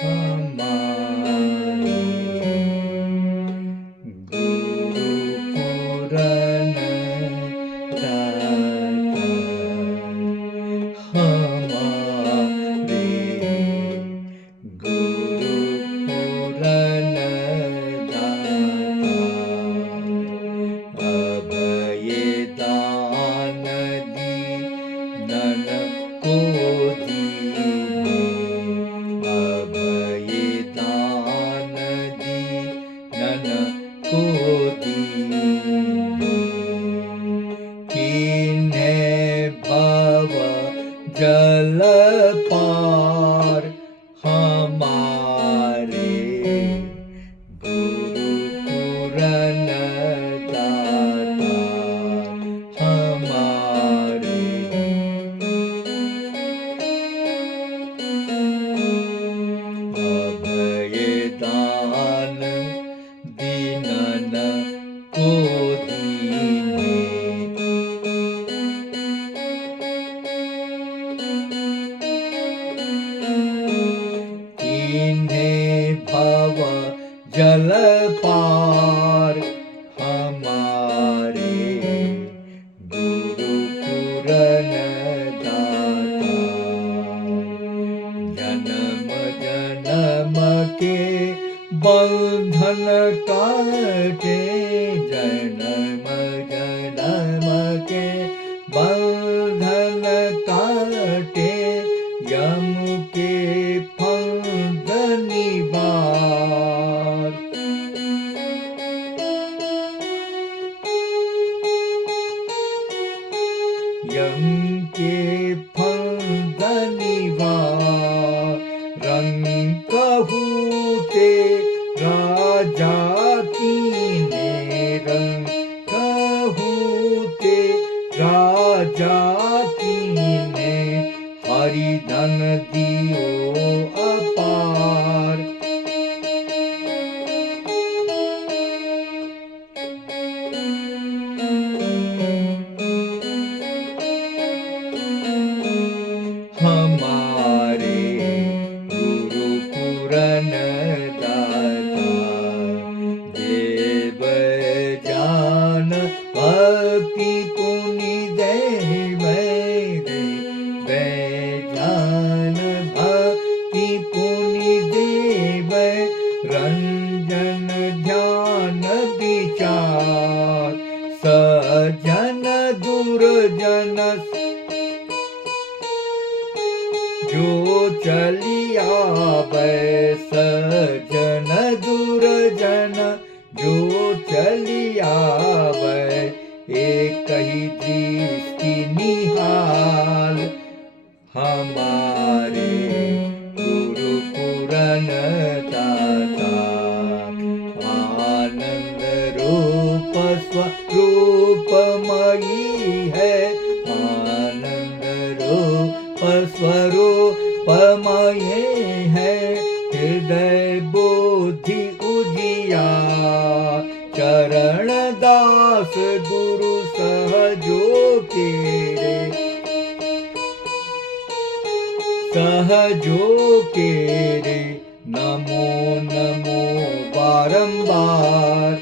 हमारे गुरुपुरन दाता हमारे गुरुपुरन दाता अब ये दान दीनन को दीने अब ये दान दीनन को दीने किन्हें भव जल पार हमारे गुरुपुरन दाता हमारे अब ये दान दीनन को दीने किन्हें भव जल पार हमारे गुरुपुरन दाता जन्म जन्म के बंधन काटे जन्म जन्म के बंधन काटे यम के फंद निवार यम के फंद निवार रंग कहूते राजा कीने रंग कहूते राजा कीने हरि धन दियो अपार हमारे गुरुपुरन दाता देव जान भक्ति पुनि देव जान भक्ति पुनि देव रंजन ध्यान विचार सजन दुर्जन जो चलिया सजन दुर्जन जो चलिया एक ही दृष्टि निहाल हमारे गुरुपुरन दाता आनंद रूप स्वरूपमयी है आनंद रूप स्वरूपमयी है हृदय बुद्धि उजिया चरण दास गुरु सहजो के रे नमो नमो बारंबार